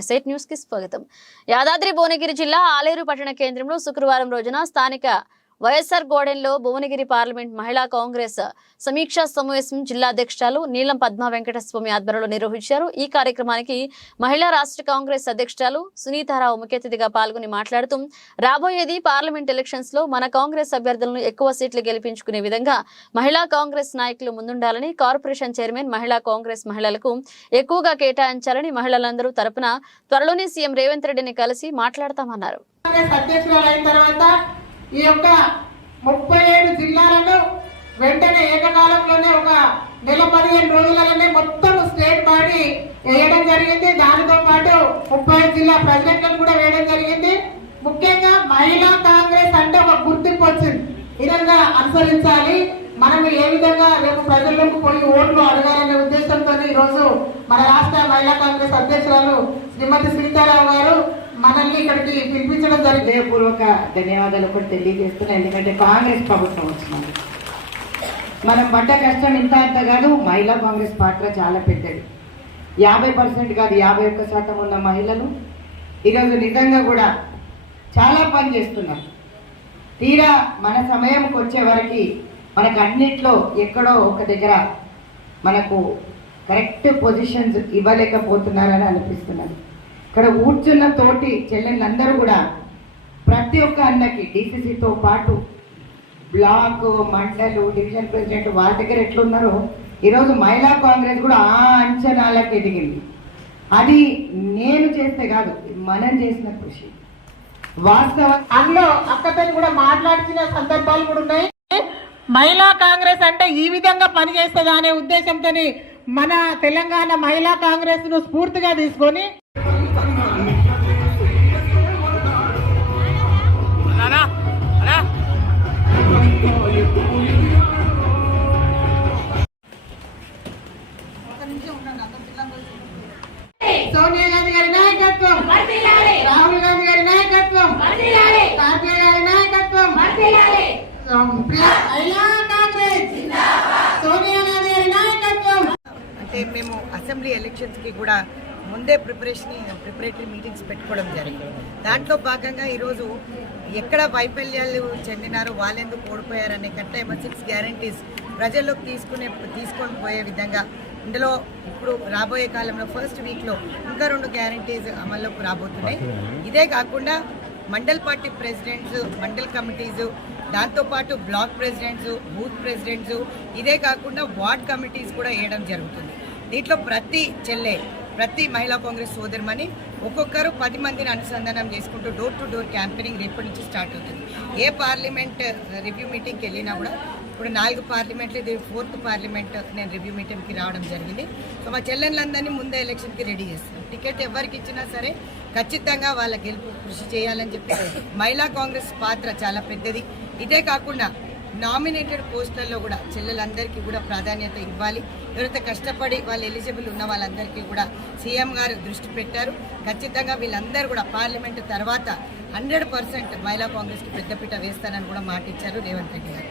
ఎస్ఐట్ న్యూస్కి స్వాగతం. యాదాద్రి భువనగిరి జిల్లా ఆలేరు పట్టణ కేంద్రంలో శుక్రవారం రోజున స్థానిక వైఎస్ఆర్ గోడెన్లో భువనగిరి పార్లమెంట్ మహిళా కాంగ్రెస్ సమీక్షా సమావేశం జిల్లా అధ్యక్షురాలు నీలం పద్మ వెంకటస్వామి ఆధ్వర్యంలో నిర్వహించారు. ఈ కార్యక్రమానికి మహిళా రాష్ట్ర కాంగ్రెస్ అధ్యక్షురాలు సునీతారావు ముఖ్య అతిథిగా పాల్గొని మాట్లాడుతూ రాబోయేది పార్లమెంట్ ఎలక్షన్స్లో మన కాంగ్రెస్ అభ్యర్థులను ఎక్కువ సీట్లు గెలిపించుకునే విధంగా మహిళా కాంగ్రెస్ నాయకులు ముందుండాలని కార్పొరేషన్ చైర్మన్ మహిళా కాంగ్రెస్ మహిళలకు ఎక్కువగా కేటాయించాలని మహిళలందరూ తరపున త్వరలోనే సీఎం రేవంత్ రెడ్డిని కలిసి మాట్లాడతామన్నారు కాంగ్రెస్ అధ్యక్షురాలు అయిన తర్వాత ఈ యొక్క ముప్పై ఏడు జిల్లాలను వెంటనే ఏకకాలంలోనే ఒక నెల పదిహేను రోజులలోనే మొత్తం స్టేట్ బాడీ వేయడం జరిగింది. దానితో పాటు ముప్పై జిల్లా ప్రెసిడెంట్లను కూడా వేయడం జరిగింది. ముఖ్యంగా మహిళా కాంగ్రెస్ అంటే ఒక గుర్తింపు వచ్చింది. విధంగా అనుసరించాలి. మనం ఏ విధంగా రేపు ప్రజలకు పోయి ఓట్లు అడగాలనే ఉద్దేశంతో ఈ రోజు మన రాష్ట్ర మహిళా కాంగ్రెస్ అధ్యక్షురాలు శ్రీమతి సీతారావు గారు మనల్ని ఇక్కడికి పిలిపించడం జరిగింది. హృదయపూర్వక ధన్యవాదాలు కూడా తెలియజేస్తున్నాను ఎందుకంటే కాంగ్రెస్ ప్రభుత్వం వచ్చింది. మనం పడ్డ కష్టం ఇంత అంత కాదు. మహిళా కాంగ్రెస్ పాత్ర చాలా పెద్దది. యాభై పర్సెంట్ కాదు యాభై ఒక్క శాతం ఉన్న మహిళలు ఈరోజు నిజంగా కూడా చాలా పని చేస్తున్నారు. తీరా మన సమయంకి వచ్చే వరకు మనకు అన్నిట్లో ఎక్కడో ఒక దగ్గర మనకు కరెక్ట్ పొజిషన్స్ ఇవ్వలేకపోతున్నారని అనిపిస్తున్నారు ఇక్కడ కూర్చున్న తోటి చెల్లెళ్ళందరూ కూడా ప్రతి ఒక్క అన్నకి డీసీసీతో పాటు బ్లాక్ మండలు డివిజన్ ప్రెసిడెంట్ వాళ్ళ దగ్గర ఎట్లున్నారో ఈరోజు మహిళా కాంగ్రెస్ కూడా ఆ అంచనాలకు ఎదిగింది. అది నేను చేస్తే కాదు మనం చేసిన కృషి. వాస్తవం అందులో అక్కతో కూడా మాట్లాడిన సందర్భాలు కూడా ఉన్నాయి. మహిళా కాంగ్రెస్ అంటే ఈ విధంగా పనిచేస్తుందా అనే ఉద్దేశంతో మన తెలంగాణ మహిళా కాంగ్రెస్ను స్ఫూర్తిగా తీసుకొని అంటే మేము అసెంబ్లీ ఎలక్షన్స్కి కూడా ముందే ప్రిపరేషన్ ప్రిపరేటరీ మీటింగ్స్ పెట్టుకోవడం జరిగింది. దాంట్లో భాగంగా ఈరోజు ఎక్కడ వైఫల్యాలు చెందినారో వాళ్ళెందుకు ఓడిపోయారనే కంటే సిక్స్ గ్యారంటీస్ ప్రజల్లోకి తీసుకునే తీసుకొని పోయే విధంగా ఇందులో ఇప్పుడు రాబోయే కాలంలో ఫస్ట్ వీక్లో ఇంకా రెండు గ్యారంటీస్ అమల్లోకి రాబోతున్నాయి. ఇదే కాకుండా mandal party presidents mandal committees దాంతోపాటు బ్లాక్ ప్రెసిడెంట్స్ బూత్ ప్రెసిడెంట్స్ ఇదే కాకుండా వార్డ్ కమిటీస్ కూడా వేయడం జరుగుతుంది. దీంట్లో ప్రతి చెల్లె ప్రతి మహిళా కాంగ్రెస్ సోదరిమని ఒక్కొక్కరు పది మందిని అనుసంధానం చేసుకుంటూ డోర్ టు డోర్ క్యాంపెయినింగ్ రేపటి నుంచి స్టార్ట్ అవుతుంది. ఏ పార్లమెంట్ రివ్యూ మీటింగ్కి వెళ్ళినా కూడా ఇప్పుడు నాలుగు పార్లమెంట్లు ఇది ఫోర్త్ పార్లమెంట్ నేను రివ్యూ మీటింగ్కి రావడం జరిగింది. సో మా చెల్లెళ్ళందరినీ ముందే ఎలక్షన్కి రెడీ చేస్తాం టికెట్ ఎవరికి ఇచ్చినా సరే ఖచ్చితంగా వాళ్ళ గెలుపు కృషి చేయాలని చెప్పి మహిళా కాంగ్రెస్ పాత్ర చాలా పెద్దది. ఇదే కాకుండా నామినేటెడ్ పోస్టులలో కూడా చెల్లెలందరికీ కూడా ప్రాధాన్యత ఇవ్వాలి. ఎవరైతే కష్టపడి వాళ్ళు ఎలిజిబుల్ ఉన్న వాళ్ళందరికీ కూడా సీఎం గారు దృష్టి పెట్టారు. ఖచ్చితంగా వీళ్ళందరూ కూడా పార్లమెంట్ తర్వాత హండ్రెడ్ పర్సెంట్ మహిళా కాంగ్రెస్కి పెద్దపీట వేస్తానని కూడా మాటిచ్చారు రేవంత్ రెడ్డి గారు.